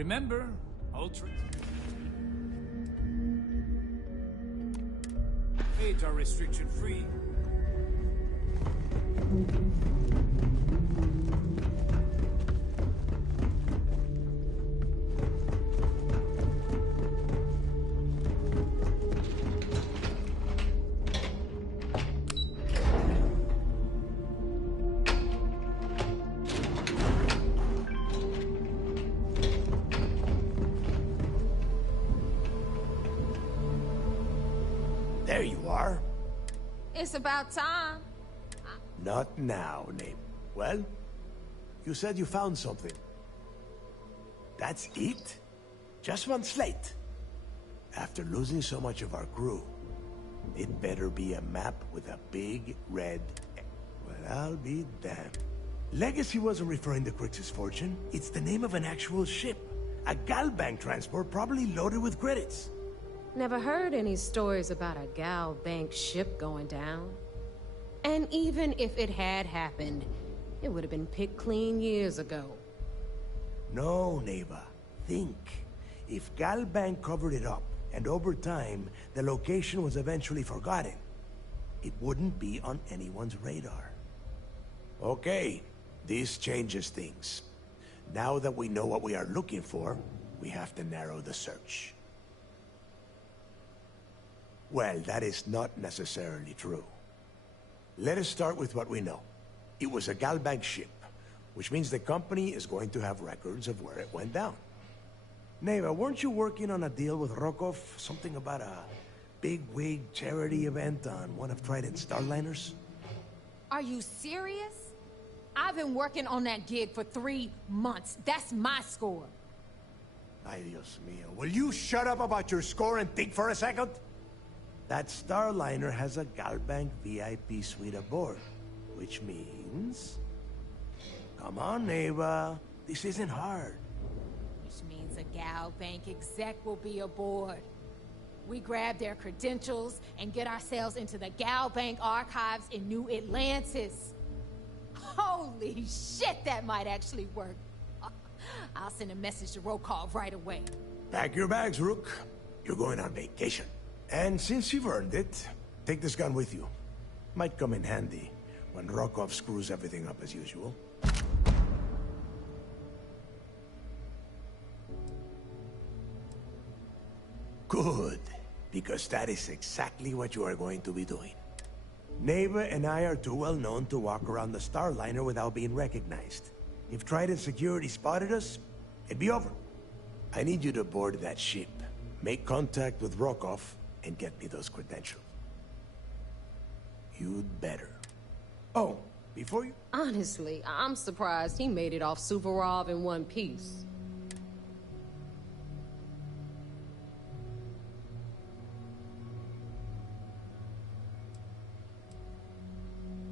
Remember, Ultra... Age are restriction-free. There you are. It's about time. Not now, Nate. Well, you said you found something. That's it? Just one slate? After losing so much of our crew, it better be a map with a big red X. Well, I'll be damned. Legacy wasn't referring to Crix's fortune. It's the name of an actual ship. A Galbank transport probably loaded with credits. Never heard any stories about a Gal Bank ship going down. And even if it had happened, it would have been picked clean years ago. No, Neva. Think. If Galbank covered it up, and over time, the location was eventually forgotten, it wouldn't be on anyone's radar. Okay, this changes things. Now that we know what we are looking for, we have to narrow the search. Well, that is not necessarily true. Let us start with what we know. It was a Galbank ship, which means the company is going to have records of where it went down. Neva, weren't you working on a deal with Rokov? Something about a big-wig charity event on one of Trident's Starliners? Are you serious? I've been working on that gig for 3 months. That's my score. Ay, Dios mío. Will you shut up about your score and think for a second? That Starliner has a Galbank VIP suite aboard, which means... Come on, Neva. This isn't hard. Which means a Gal Bank exec will be aboard. We grab their credentials and get ourselves into the Gal Bank archives in New Atlantis. Holy shit, that might actually work. I'll send a message to Rokov right away. Pack your bags, Rook. You're going on vacation. And since you've earned it, take this gun with you. Might come in handy when Rokov screws everything up as usual. Good, because that is exactly what you are going to be doing. Neva and I are too well known to walk around the Starliner without being recognized. If Trident Security spotted us, it'd be over. I need you to board that ship, make contact with Rokov, and get me those credentials. You'd better. Oh, before you... Honestly, I'm surprised he made it off Suvorov in one piece.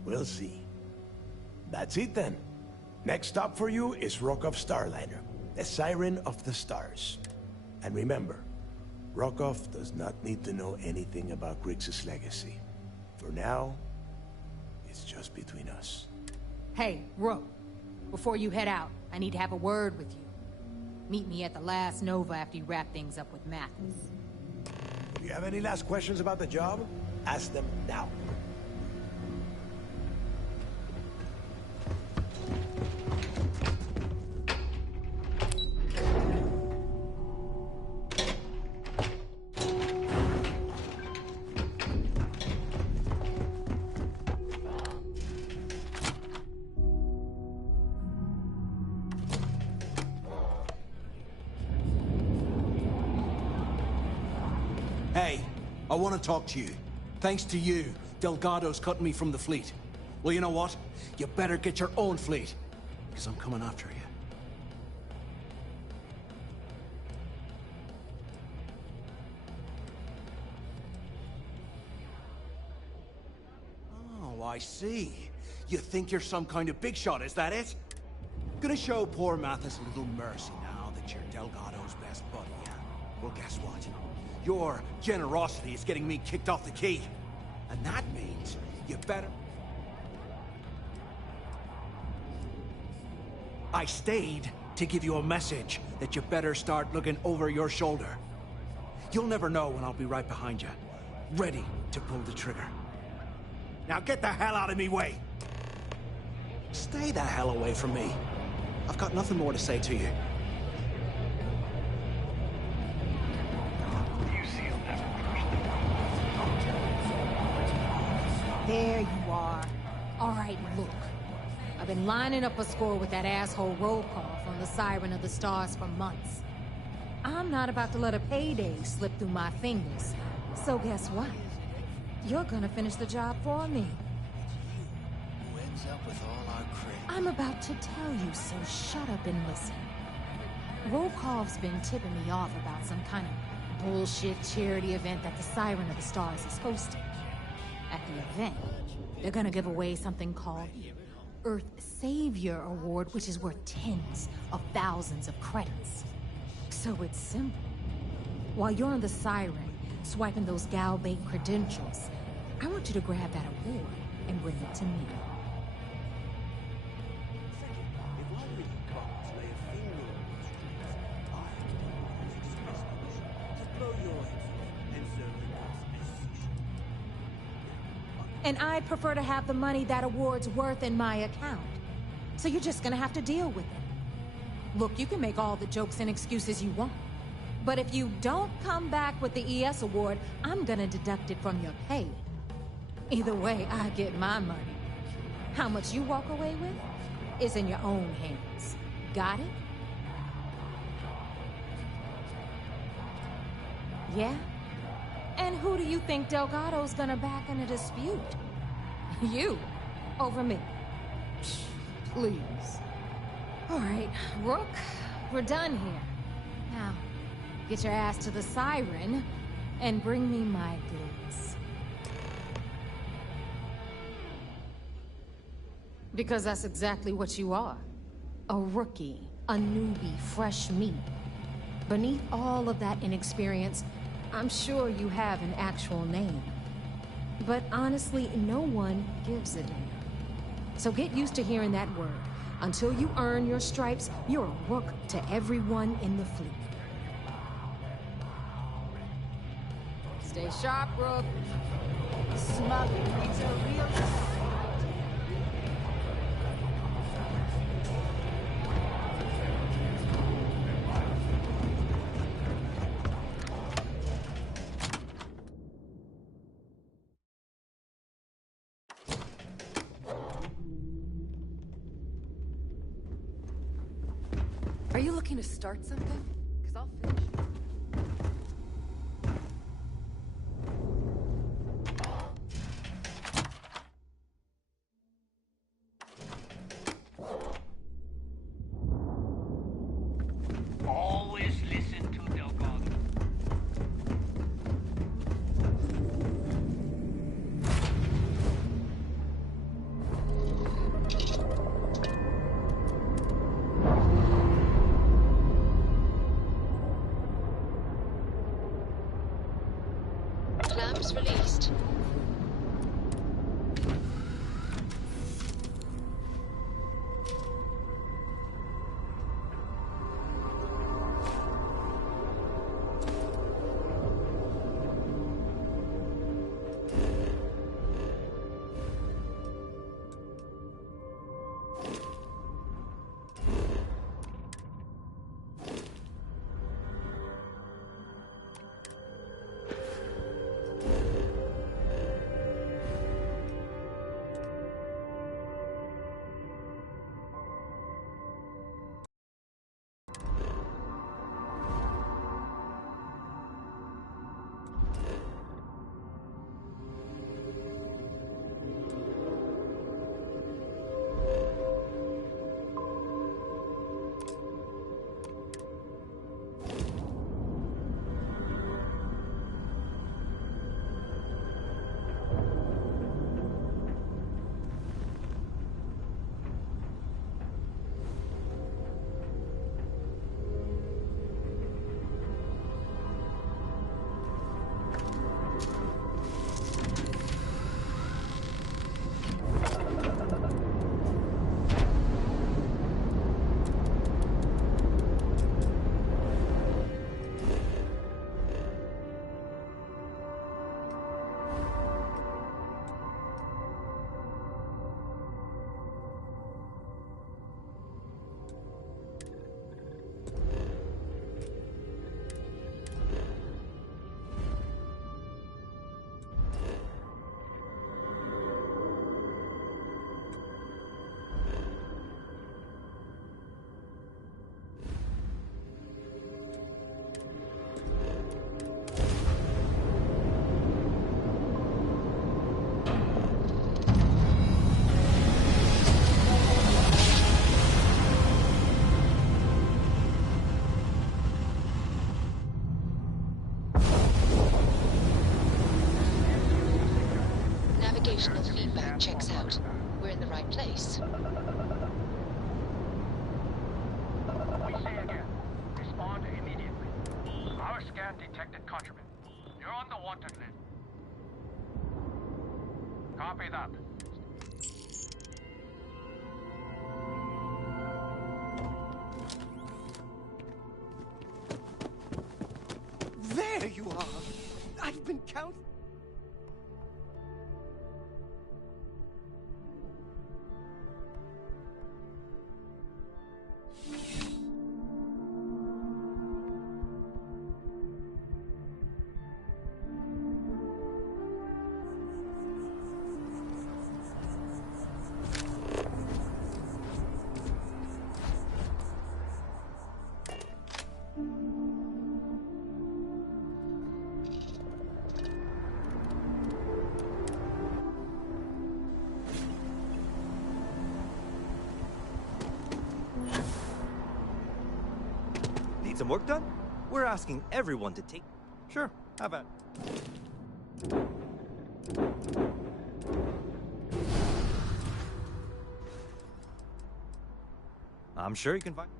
We'll see. That's it then. Next stop for you is Rokov Starliner, the Siren of the Stars. And remember, Rokov does not need to know anything about Crix's legacy. For now, it's just between us. Hey, Rook, before you head out, I need to have a word with you. Meet me at the last Nova after you wrap things up with Mathis. If you have any last questions about the job, ask them now. Hey, I want to talk to you. Thanks to you, Delgado's cutting me from the fleet. Well, you know what? You better get your own fleet, because I'm coming after you. Oh, I see. You think you're some kind of big shot, is that it? Gonna show poor Mathis a little mercy now that you're Delgado's best buddy, yeah? Well, guess what? Your generosity is getting me kicked off the key. And that means you better... I stayed to give you a message that you better start looking over your shoulder. You'll never know when I'll be right behind you, ready to pull the trigger. Now get the hell out of me way! Stay the hell away from me. I've got nothing more to say to you. There you are. All right, look. I've been lining up a score with that asshole roll call from the Siren of the Stars for months. I'm not about to let a payday slip through my fingers. So guess what? You're gonna finish the job for me. Who ends up with all our credit? I'm about to tell you, so shut up and listen. Rokov's been tipping me off about some kind of bullshit charity event that the Siren of the Stars is hosting. At the event, they're gonna give away something called Earth Savior Award, which is worth tens of thousands of credits. So it's simple. While you're on the Siren, swiping those gal-bait credentials, I want you to grab that award and bring it to me. And I'd prefer to have the money that award's worth in my account. So you're just gonna have to deal with it. Look, you can make all the jokes and excuses you want. But if you don't come back with the ES award, I'm gonna deduct it from your pay. Either way, I get my money. How much you walk away with is in your own hands. Got it? Yeah? And who do you think Delgado's gonna back in a dispute? You, over me. Psh, please. All right, Rook, we're done here. Now, get your ass to the Siren and bring me my goods. Because that's exactly what you are. A rookie, a newbie, fresh meat. Beneath all of that inexperience, I'm sure you have an actual name. But honestly, no one gives a damn. So get used to hearing that word. Until you earn your stripes, you're a rook to everyone in the fleet. Stay sharp, Rook. Smuggling needs a real... Are you looking to start something? Because I'll finish it. Always listen to Delgado. Clamps released. Observational feedback checks out. We're in the right place. We say again, respond immediately. Our scan detected contraband. You're on the wanted list. Copy that. There you are! I've been counting. Need some work done? We're asking everyone to take... Sure, how about... I'm sure you can find...